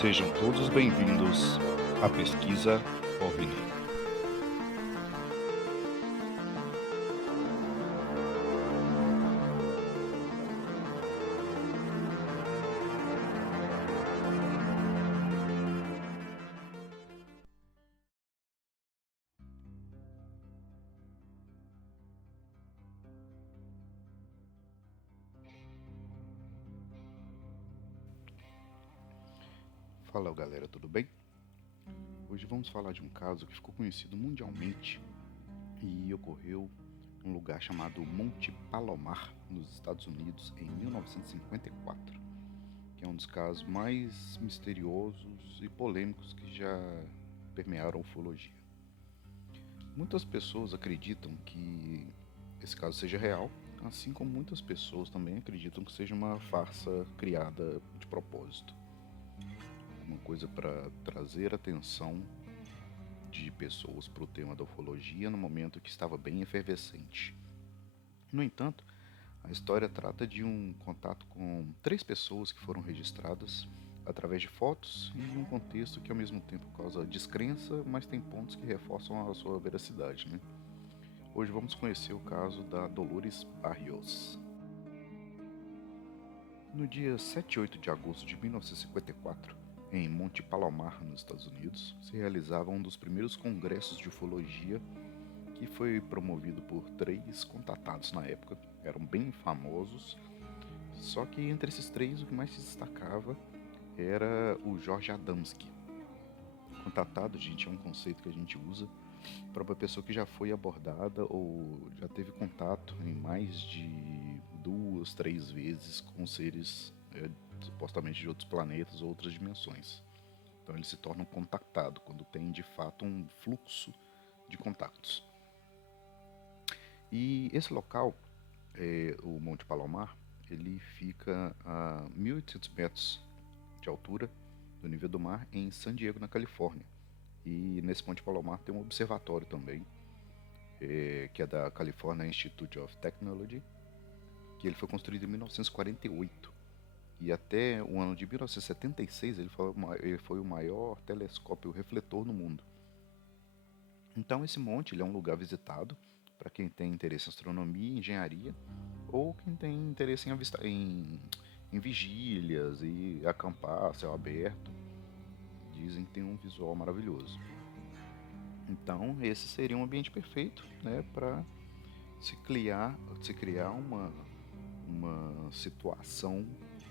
Sejam todos bem-vindos à Pesquisa OVNI. Fala galera, tudo bem? Hoje vamos falar de um caso que ficou conhecido mundialmente e ocorreu em um lugar chamado Monte Palomar, nos Estados Unidos, em 1954, que é um dos casos mais misteriosos e polêmicos que já permearam a ufologia. Muitas pessoas acreditam que esse caso seja real, assim como muitas pessoas também acreditam que seja uma farsa criada de propósito. Uma coisa para trazer atenção de pessoas para o tema da ufologia no momento que estava bem efervescente. No entanto, a história trata de um contato com 3 pessoas que foram registradas através de fotos e um contexto que ao mesmo tempo causa descrença, mas tem pontos que reforçam a sua veracidade, né? Hoje vamos conhecer o caso da Dolores Barrios. No dia 7 e 8 de agosto de 1954, em Monte Palomar, nos Estados Unidos, se realizava um dos primeiros congressos de ufologia que foi promovido por 3 contatados na época. Eram bem famosos, só que entre esses 3 o que mais se destacava era o George Adamski. Contatado, gente, é um conceito que a gente usa para uma pessoa que já foi abordada ou já teve contato em mais de 2, 3 vezes com seres supostamente de outros planetas ou outras dimensões. Então ele se torna um contactado quando tem de fato um fluxo de contatos. E esse local, o Monte Palomar, ele fica a 1.800 metros de altura do nível do mar em San Diego, na Califórnia. E nesse Monte Palomar tem um observatório também, que é da California Institute of Technology, que ele foi construído em 1948. E até o ano de 1976 ele foi o maior telescópio refletor no mundo. Então esse monte ele é um lugar visitado para quem tem interesse em astronomia, engenharia, ou quem tem interesse em vigílias e acampar a céu aberto. Dizem que tem um visual maravilhoso. Então esse seria um ambiente perfeito, né, para se criar uma situação,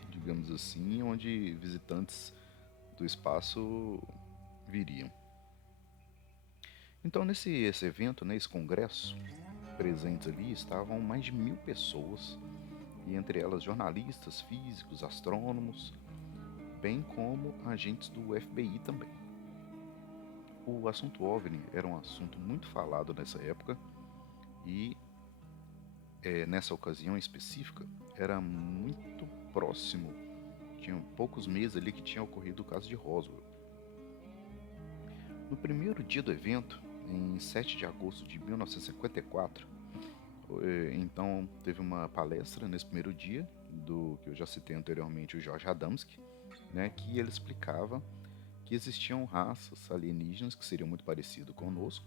digamos assim, onde visitantes do espaço viriam. Então esse evento, né, esse congresso, presentes ali estavam mais de 1.000 pessoas, e entre elas jornalistas, físicos, astrônomos, bem como agentes do FBI também. O assunto OVNI era um assunto muito falado nessa época e nessa ocasião específica era muito próximo, tinha poucos meses ali que tinha ocorrido o caso de Roswell. No primeiro dia do evento, em 7 de agosto de 1954, então teve uma palestra nesse primeiro dia do que eu já citei anteriormente, o George Adamski, né, que ele explicava que existiam raças alienígenas que seriam muito parecidas conosco,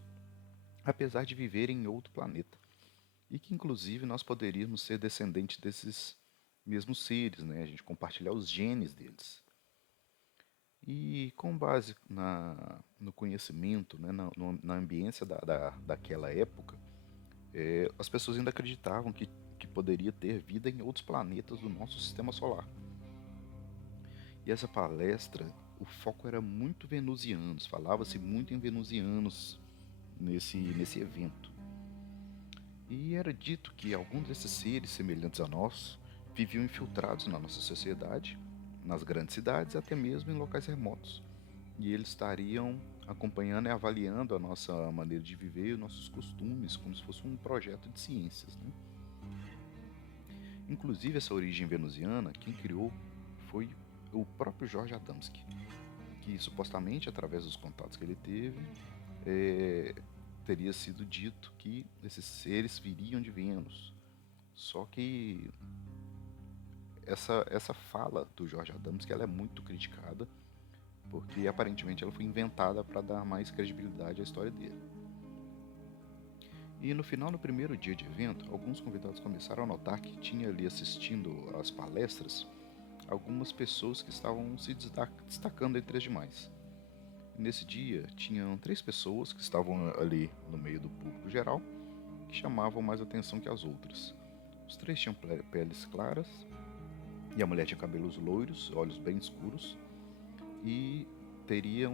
apesar de viverem em outro planeta, e que inclusive nós poderíamos ser descendentes desses mesmos seres, né, a gente compartilhar os genes deles. E com base no conhecimento, né, na ambiência daquela época, as pessoas ainda acreditavam que poderia ter vida em outros planetas do nosso sistema solar. E essa palestra, o foco era muito venusianos, falava-se muito em venusianos nesse evento. E era dito que alguns desses seres semelhantes a nós viviam infiltrados na nossa sociedade, nas grandes cidades e até mesmo em locais remotos. E eles estariam acompanhando e avaliando a nossa maneira de viver e os nossos costumes, como se fosse um projeto de ciências, né? Inclusive essa origem venusiana, quem criou foi o próprio Jorge Adamski, que supostamente, através dos contatos que ele teve, é, teria sido dito que esses seres viriam de Vênus. Só que essa fala do Jorge Adamski ela é muito criticada, porque aparentemente ela foi inventada para dar mais credibilidade à história dele. E no final do primeiro dia de evento, alguns convidados começaram a notar que tinha ali assistindo às palestras algumas pessoas que estavam se destacando entre as demais. E nesse dia, tinham 3 pessoas que estavam ali no meio do público geral que chamavam mais atenção que as outras. Os 3 tinham peles claras e a mulher tinha cabelos loiros, olhos bem escuros e teria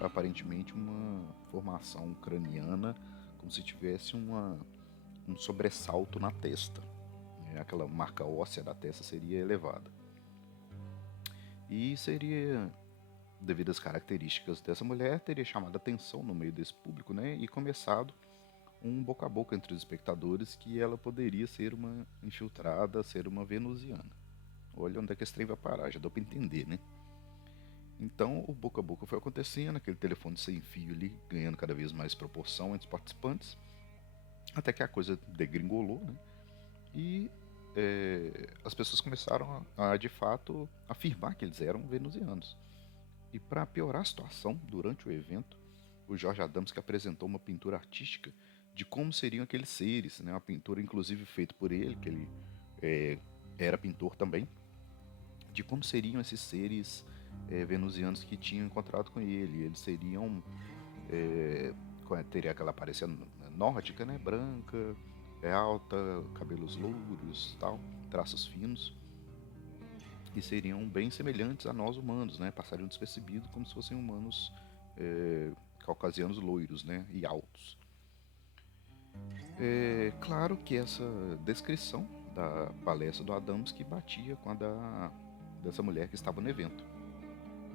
aparentemente uma formação craniana como se tivesse um sobressalto na testa. Aquela marca óssea da testa seria elevada. E seria, devido às características dessa mulher, teria chamado a atenção no meio desse público, né? E começado um boca a boca entre os espectadores que ela poderia ser uma infiltrada, ser uma venusiana. Olha onde é que esse trem vai parar, já deu pra entender, né? Então o boca a boca foi acontecendo, aquele telefone sem fio ali, ganhando cada vez mais proporção entre os participantes, até que a coisa degringolou, né? E as pessoas começaram de fato afirmar que eles eram venusianos. E para piorar a situação, durante o evento, o Jorge Adamski apresentou uma pintura artística de como seriam aqueles seres, né? Uma pintura inclusive feita por ele, que ele é, era pintor também, de como seriam esses seres venusianos que tinham encontrado com ele. Eles seriam é, teria aquela aparência nórdica, né? Branca, alta, cabelos louros, tal, traços finos, e seriam bem semelhantes a nós humanos, né? Passariam despercebidos como se fossem humanos caucasianos loiros, né? E altos. É claro que essa descrição da palestra do Adamski batia com a dessa mulher que estava no evento.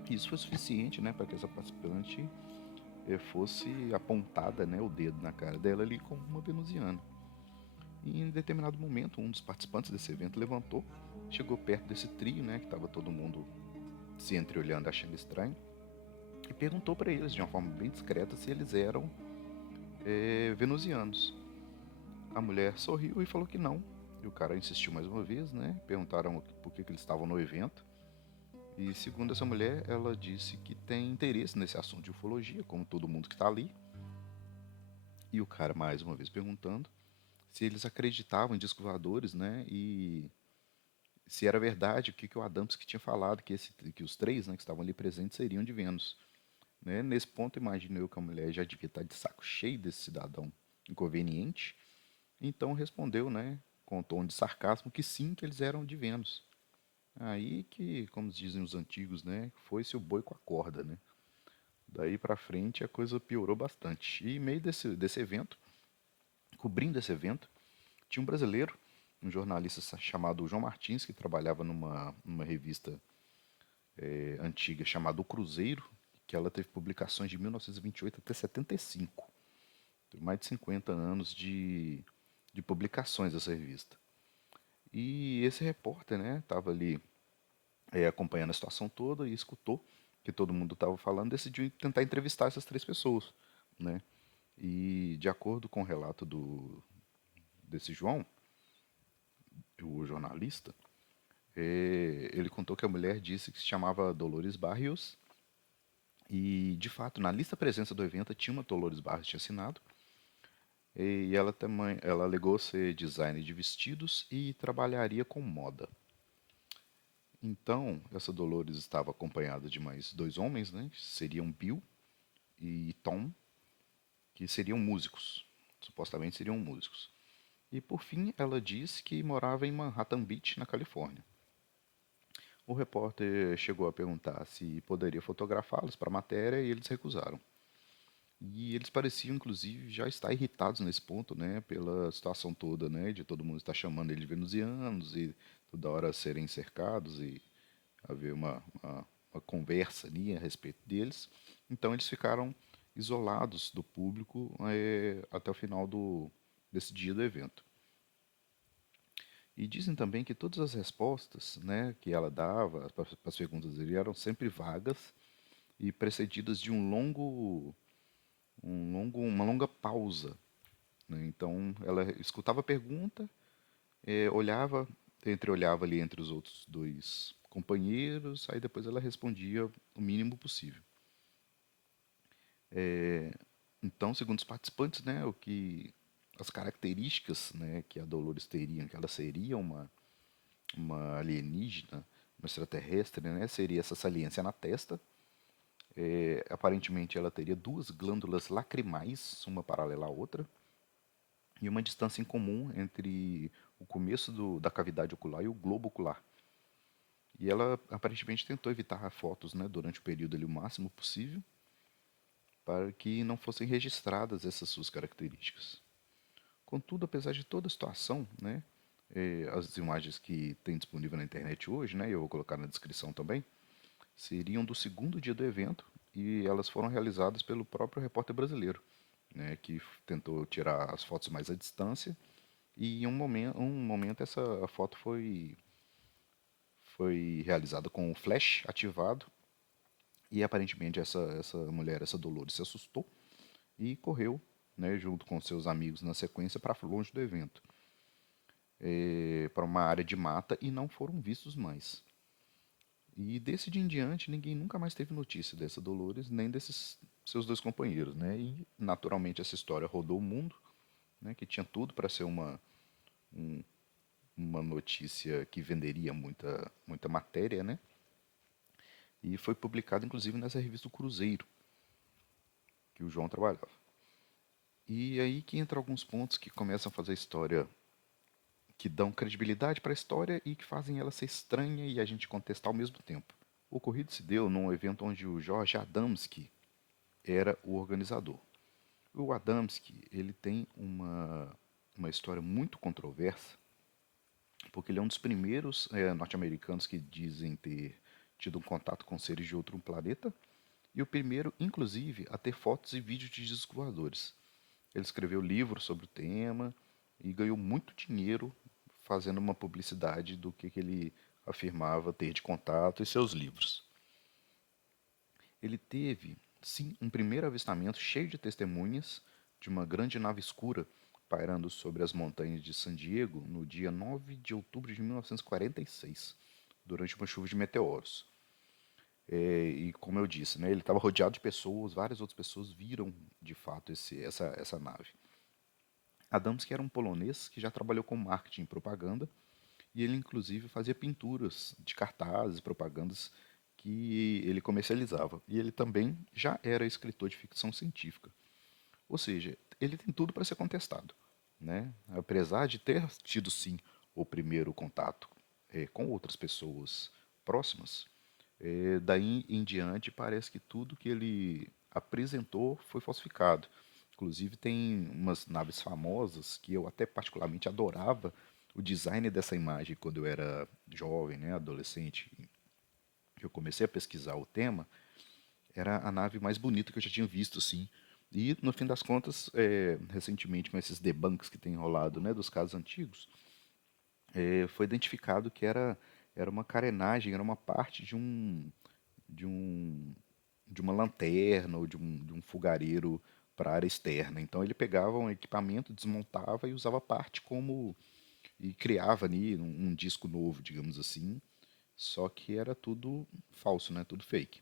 Isso foi suficiente, né, para que essa participante fosse apontada, né, o dedo na cara dela ali como uma venusiana. E em determinado momento, um dos participantes desse evento levantou, chegou perto desse trio, né, que estava todo mundo se entreolhando, achando estranho, e perguntou para eles, de uma forma bem discreta, se eles eram venusianos. A mulher sorriu e falou que não. E o cara insistiu mais uma vez, né? Perguntaram por que eles estavam no evento. E segundo essa mulher, ela disse que tem interesse nesse assunto de ufologia, como todo mundo que está ali. E o cara mais uma vez perguntando se eles acreditavam em discos voadores, né? E se era verdade o que o Adamski tinha falado, que os 3, né, que estavam ali presentes seriam de Vênus. Né? Nesse ponto, imaginei que a mulher já devia estar de saco cheio desse cidadão inconveniente. Então respondeu, né, com um tom de sarcasmo, que sim, que eles eram de Vênus. Aí que, como dizem os antigos, né, foi-se o boi com a corda, né? Daí pra frente a coisa piorou bastante. E em meio desse evento, cobrindo esse evento, tinha um brasileiro, um jornalista chamado João Martins, que trabalhava numa revista antiga chamada O Cruzeiro, que ela teve publicações de 1928 até 75. Teve mais de 50 anos de publicações dessa revista. E esse repórter, né, estava ali acompanhando a situação toda e escutou que todo mundo estava falando, decidiu tentar entrevistar essas 3 pessoas, né? E de acordo com o relato desse João, o jornalista, ele contou que a mulher disse que se chamava Dolores Barrios e, de fato, na lista presença do evento tinha uma Dolores Barrios tinha assinado. E ela também, ela alegou ser designer de vestidos e trabalharia com moda. Então, essa Dolores estava acompanhada de mais 2 homens, né? Seriam Bill e Tom, que seriam músicos. Supostamente seriam músicos. E por fim, ela disse que morava em Manhattan Beach, na Califórnia. O repórter chegou a perguntar se poderia fotografá-los para a matéria e eles recusaram. E eles pareciam, inclusive, já estar irritados nesse ponto, né, pela situação toda, né, de todo mundo estar chamando eles de venusianos e toda hora serem cercados e haver uma conversa ali a respeito deles. Então eles ficaram isolados do público até o final desse dia do evento. E dizem também que todas as respostas, né, que ela dava para as perguntas dele eram sempre vagas e precedidas de uma longa pausa, né? Então ela escutava a pergunta, olhava, olhava ali entre os outros dois companheiros, aí depois ela respondia o mínimo possível. Então, segundo os participantes, né, as características, né, que a Dolores teria, que ela seria uma alienígena, uma extraterrestre, né, seria essa saliência na testa. Aparentemente ela teria duas glândulas lacrimais, uma paralela à outra, e uma distância em comum entre o começo da cavidade ocular e o globo ocular. E ela aparentemente tentou evitar fotos, né, durante o período ali, o máximo possível, para que não fossem registradas essas suas características. Contudo, apesar de toda a situação, né, as imagens que tem disponível na internet hoje, né, eu vou colocar na descrição também, seriam do segundo dia do evento e elas foram realizadas pelo próprio repórter brasileiro, né, que tentou tirar as fotos mais à distância e em um momento essa foto foi realizada com o flash ativado e aparentemente essa mulher, essa Dolores, se assustou e correu, né, junto com seus amigos na sequência para longe do evento, para uma área de mata e não foram vistos mais. E desse dia em diante, ninguém nunca mais teve notícia dessa Dolores, nem desses seus dois companheiros, né? E naturalmente essa história rodou o mundo, né? Que tinha tudo para ser um- uma notícia que venderia muita matéria, né? E foi publicado inclusive nessa revista do Cruzeiro, que o João trabalhava. E aí que entra alguns pontos que começam a fazer a história, que dão credibilidade para a história e que fazem ela ser estranha e a gente contestar ao mesmo tempo. O ocorrido se deu num evento onde o Jorge Adamski era o organizador. O Adamski, ele tem uma história muito controversa, porque ele é um dos primeiros norte-americanos que dizem ter tido um contato com seres de outro planeta, e o primeiro, inclusive, a ter fotos e vídeos de discos voadores. Ele escreveu livros sobre o tema e ganhou muito dinheiro fazendo uma publicidade do que ele afirmava ter de contato e seus livros. Ele teve, sim, um primeiro avistamento cheio de testemunhas de uma grande nave escura pairando sobre as montanhas de San Diego no dia 9 de outubro de 1946, durante uma chuva de meteoros. E como eu disse, né, ele estava rodeado de pessoas, várias outras pessoas viram de fato essa nave. Adamski era um polonês que já trabalhou com marketing e propaganda, e ele inclusive fazia pinturas de cartazes, propagandas que ele comercializava. E ele também já era escritor de ficção científica. Ou seja, ele tem tudo para ser contestado, né? Apesar de ter tido sim o primeiro contato com outras pessoas próximas, daí em diante parece que tudo que ele apresentou foi falsificado. Inclusive tem umas naves famosas que eu até particularmente adorava o design dessa imagem quando eu era jovem, né, adolescente. Eu comecei a pesquisar o tema, era a nave mais bonita que eu já tinha visto, assim. E, no fim das contas, recentemente, com esses debunks que tem rolado, né, dos casos antigos, foi identificado que era uma carenagem, era uma parte de um, de uma lanterna ou de um fogareiro para a área externa. Então ele pegava um equipamento, desmontava e usava a parte como e criava ali um disco novo, digamos assim. Só que era tudo falso, né? Tudo fake.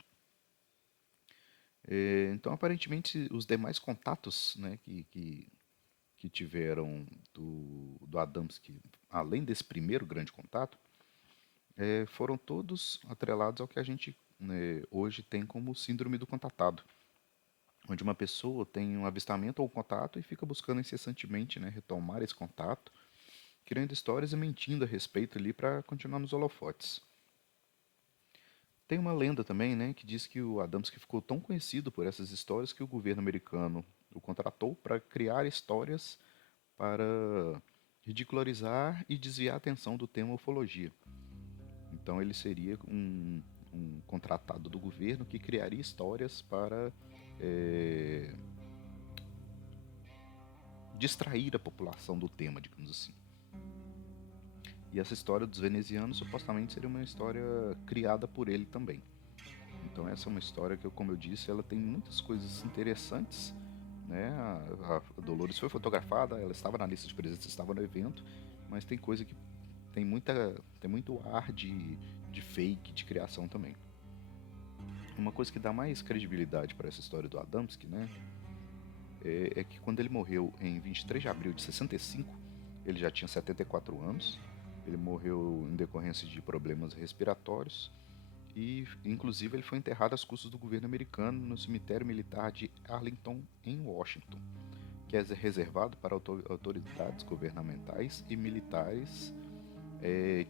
Então aparentemente os demais contatos, né, que tiveram do Adamski, além desse primeiro grande contato, foram todos atrelados ao que a gente, né, hoje tem como síndrome do contatado, onde uma pessoa tem um avistamento ou um contato e fica buscando incessantemente, né, retomar esse contato, criando histórias e mentindo a respeito ali para continuar nos holofotes. Tem uma lenda também, né, que diz que o Adamski ficou tão conhecido por essas histórias que o governo americano o contratou para criar histórias para ridicularizar e desviar a atenção do tema ufologia. Então ele seria um contratado do governo que criaria histórias para é, distrair a população do tema, digamos assim. E essa história dos venezianos supostamente seria uma história criada por ele também. Então essa é uma história que, como eu disse, ela tem muitas coisas interessantes, né? A Dolores foi fotografada, ela estava na lista de presentes, estava no evento, mas tem coisa que tem muito ar de fake, de criação também. Uma coisa que dá mais credibilidade para essa história do Adamski, né, é que quando ele morreu em 23 de abril de 65, ele já tinha 74 anos, ele morreu em decorrência de problemas respiratórios e, inclusive, ele foi enterrado às custas do governo americano no cemitério militar de Arlington, em Washington, que é reservado para autoridades governamentais e militares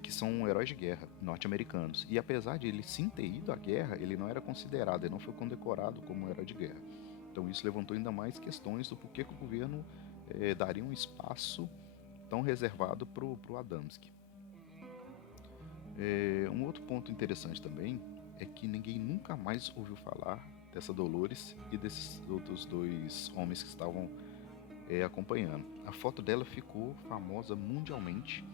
que são heróis de guerra norte-americanos. E apesar de ele sim ter ido à guerra, ele não era considerado, ele não foi condecorado como herói de guerra. Então isso levantou ainda mais questões do porquê que o governo daria um espaço tão reservado para o Adamski. Um outro ponto interessante também é que ninguém nunca mais ouviu falar dessa Dolores e desses outros dois homens que estavam acompanhando. A foto dela ficou famosa mundialmente.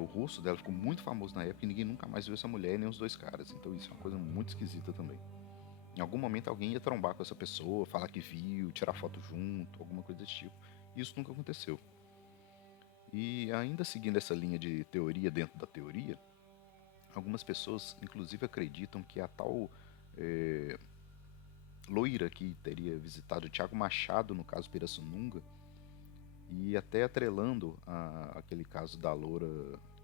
O rosto dela ficou muito famoso na época e ninguém nunca mais viu essa mulher nem os dois caras. Então isso é uma coisa muito esquisita também. Em algum momento alguém ia trombar com essa pessoa, falar que viu, tirar foto junto, alguma coisa desse tipo. Isso nunca aconteceu. E ainda seguindo essa linha de teoria dentro da teoria, algumas pessoas inclusive acreditam que a tal loira que teria visitado o Tiago Machado no caso Pirassununga, e até atrelando aquele caso da loura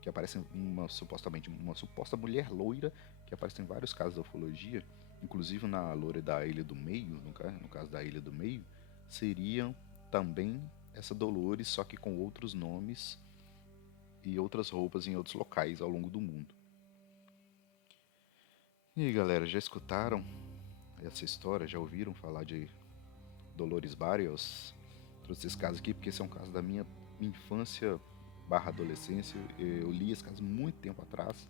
que aparece supostamente uma suposta mulher loira que aparece em vários casos da ufologia, inclusive na loura da Ilha do Meio, no caso da Ilha do Meio, seriam também essa Dolores, só que com outros nomes e outras roupas em outros locais ao longo do mundo. E aí, galera, já escutaram essa história? Já ouviram falar de Dolores Barrios? Trouxe esse caso aqui porque esse é um caso da minha infância barra adolescência. Eu li esse caso muito tempo atrás,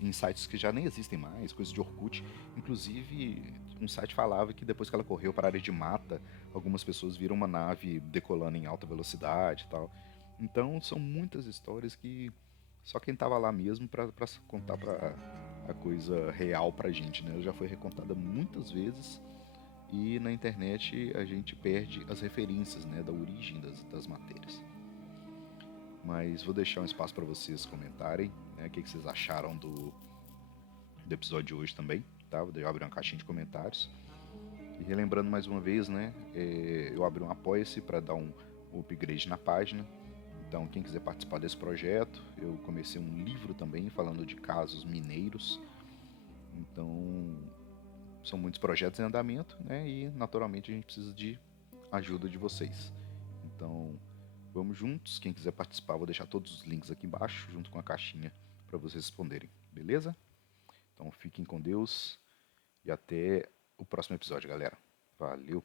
em sites que já nem existem mais, coisas de Orkut. Inclusive, um site falava que depois que ela correu para a área de mata, algumas pessoas viram uma nave decolando em alta velocidade e tal. Então, são muitas histórias que só quem estava lá mesmo para contar para a coisa real pra gente, né? Ela já foi recontada muitas vezes e na internet a gente perde as referências, né, da origem das matérias. Mas vou deixar um espaço para vocês comentarem, né, o que vocês acharam do episódio de hoje também, tá? Vou abrir uma caixinha de comentários. E relembrando mais uma vez, né, eu abri um Apoia-se para dar um upgrade na página. Então, quem quiser participar desse projeto, eu comecei um livro também falando de casos mineiros. Então, são muitos projetos em andamento, né? E naturalmente a gente precisa de ajuda de vocês. Então, vamos juntos. Quem quiser participar, vou deixar todos os links aqui embaixo, junto com a caixinha, para vocês responderem, beleza? Então, fiquem com Deus e até o próximo episódio, galera. Valeu!